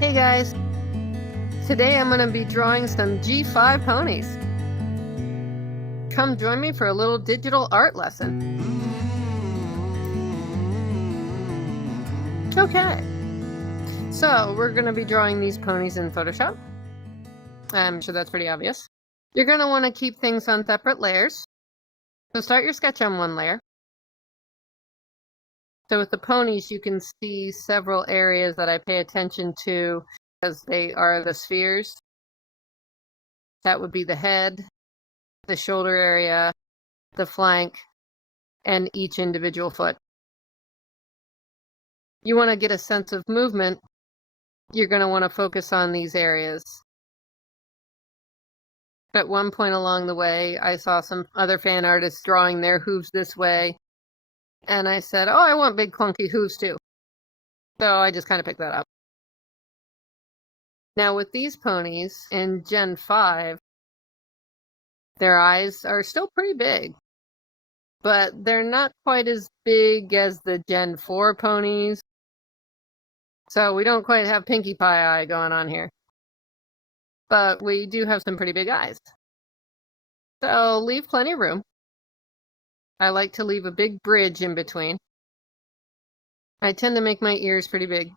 Hey guys, today I'm going to be drawing some G5 ponies. Come join me for a little digital art lesson. Okay, so we're going to be drawing these ponies in Photoshop. I'm sure that's pretty obvious. You're going to want to keep things on separate layers. So start your sketch on one layer. So with the ponies, you can see several areas that I pay attention to because they are the spheres. That would be the head, the shoulder area, the flank, and each individual foot. You want to get a sense of movement, you're going to want to focus on these areas. At one point along the way, I saw some other fan artists drawing their hooves this way, and I said, oh, I want big clunky hooves too. So I just kind of picked that up. Now with these ponies in Gen 5, their eyes are still pretty big, but they're not quite as big as the Gen 4 ponies. So we don't quite have Pinkie Pie eye going on here. But we do have some pretty big eyes. So leave plenty of room. I like to leave a big bridge in between. I tend to make my ears pretty big.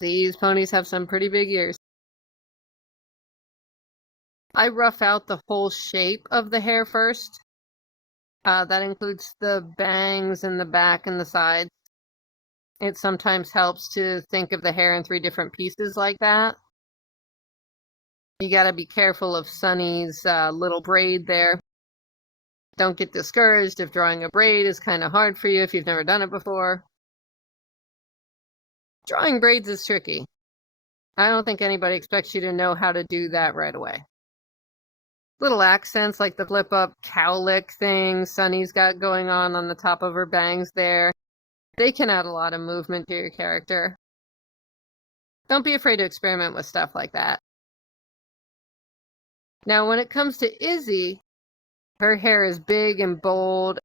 These ponies have some pretty big ears. I rough out the whole shape of the hair first. That includes the bangs and the back and the sides. It sometimes helps to think of the hair in 3 different pieces like that. You gotta be careful of Sunny's little braid there. Don't get discouraged if drawing a braid is kind of hard for you if you've never done it before. Drawing braids is tricky. I don't think anybody expects you to know how to do that right away. Little accents like the flip up cowlick thing Sunny's got going on the top of her bangs there, they can add a lot of movement to your character. Don't be afraid to experiment with stuff like that. Now when it comes to Izzy, her hair is big and bold,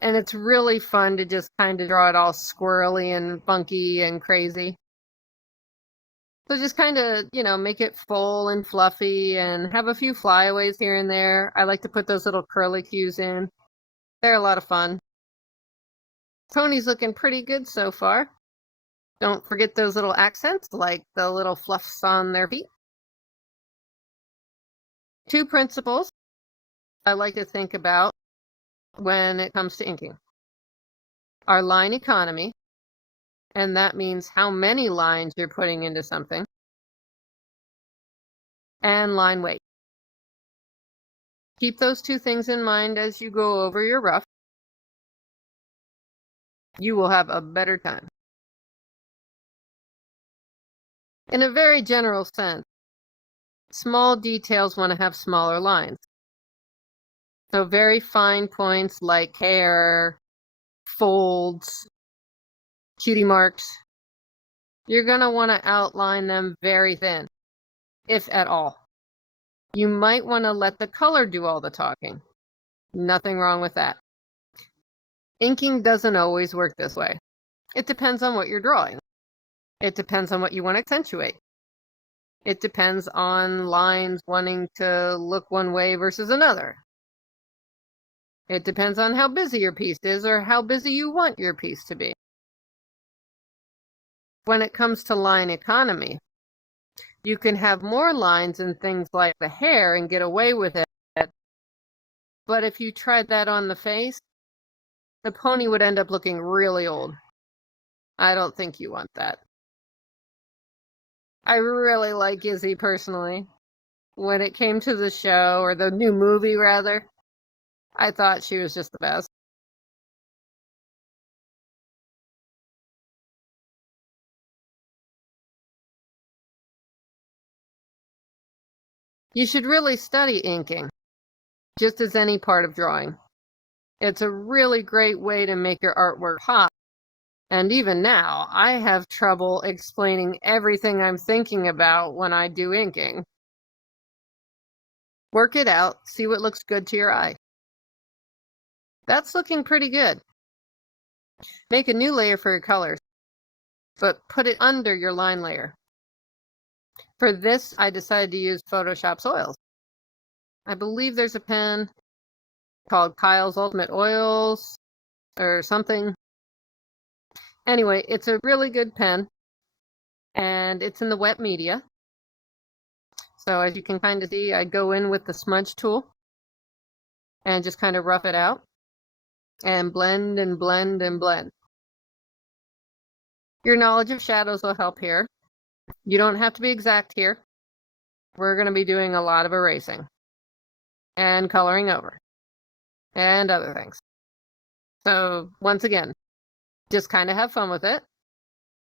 and it's really fun to just kind of draw it all squirrely and funky and crazy. So just kind of, make it full and fluffy and have a few flyaways here and there. I like to put those little curlicues in. They're a lot of fun. Pony's looking pretty good so far. Don't forget those little accents, like the little fluffs on their feet. 2 principles I like to think about when it comes to inking are line economy, and that means how many lines you're putting into something, and line weight. Keep those 2 things in mind as you go over your rough. You will have a better time. In a very general sense, small details want to have smaller lines. So very fine points like hair, folds, cutie marks, you're going to want to outline them very thin, if at all. You might want to let the color do all the talking. Nothing wrong with that. Inking doesn't always work this way. It depends on what you're drawing. It depends on what you want to accentuate. It depends on lines wanting to look one way versus another. It depends on how busy your piece is or how busy you want your piece to be. When it comes to line economy, you can have more lines in things like the hair and get away with it. But if you tried that on the face, the pony would end up looking really old. I don't think you want that. I really like Izzy personally. When it came to the show, or the new movie rather, I thought she was just the best. You should really study inking, just as any part of drawing. It's a really great way to make your artwork pop. And even now, I have trouble explaining everything I'm thinking about when I do inking. Work it out, see what looks good to your eye. That's looking pretty good. Make a new layer for your colors. but put it under your line layer. For this, I decided to use Photoshop's oils. I believe there's a pen called Kyle's Ultimate Oils or something. Anyway, it's a really good pen, and it's in the wet media. So as you can kind of see, I go in with the smudge tool and just kind of rough it out and blend and blend and blend. Your knowledge of shadows will help here. You don't have to be exact here. We're going to be doing a lot of erasing and coloring over and other things. So once again, just kind of have fun with it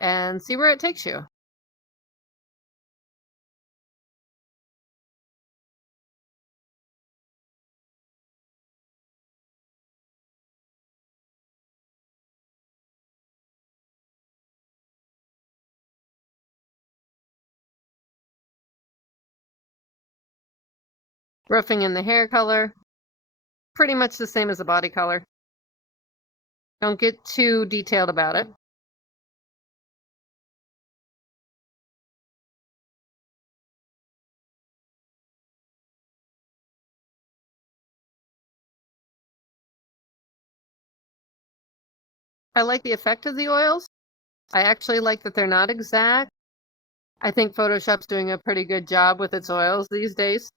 and see where it takes you. Roughing in the hair color, pretty much the same as the body color. Don't get too detailed about it. I like the effect of the oils. I actually like that they're not exact. I think Photoshop's doing a pretty good job with its oils these days.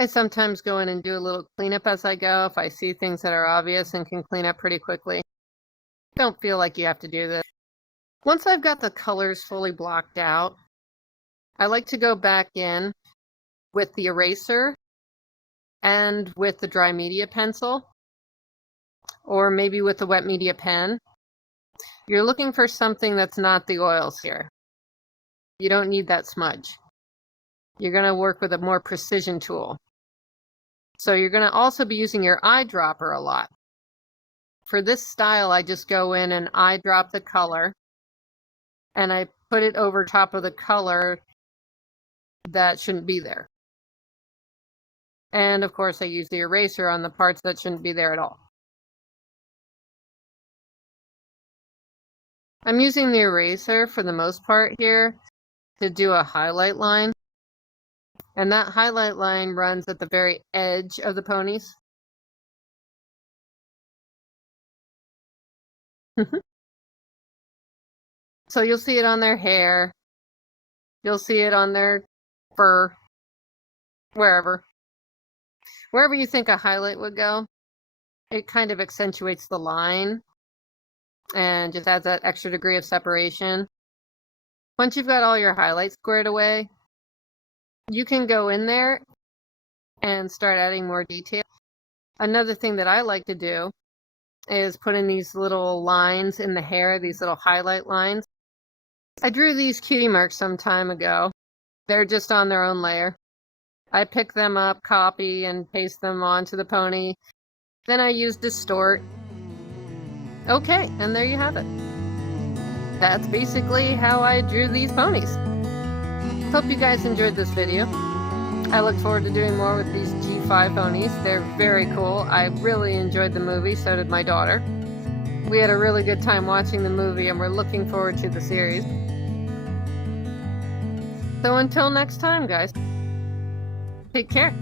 I sometimes go in and do a little cleanup as I go if I see things that are obvious and can clean up pretty quickly. Don't feel like you have to do this. Once I've got the colors fully blocked out, I like to go back in with the eraser and with the dry media pencil, or maybe with the wet media pen. You're looking for something that's not the oils here. You don't need that smudge. You're going to work with a more precision tool. So you're going to also be using your eyedropper a lot. For this style, I just go in and eyedrop the color, and I put it over top of the color that shouldn't be there. And of course, I use the eraser on the parts that shouldn't be there at all. I'm using the eraser for the most part here to do a highlight line. And that highlight line runs at the very edge of the ponies. So you'll see it on their hair. You'll see it on their fur. Wherever. Wherever you think a highlight would go, it kind of accentuates the line and just adds that extra degree of separation. Once you've got all your highlights squared away, you can go in there and start adding more detail. Another thing that I like to do is put in these little lines in the hair, these little highlight lines. I drew these cutie marks some time ago. They're just on their own layer. I pick them up, copy, and paste them onto the pony. Then I use distort. Okay, and there you have it. That's basically how I drew these ponies. Hope you guys enjoyed this video. I look forward to doing more with these G5 ponies. They're very cool. I really enjoyed the movie, so did my daughter. We had a really good time watching the movie, and we're looking forward to the series. So until next time, guys, take care.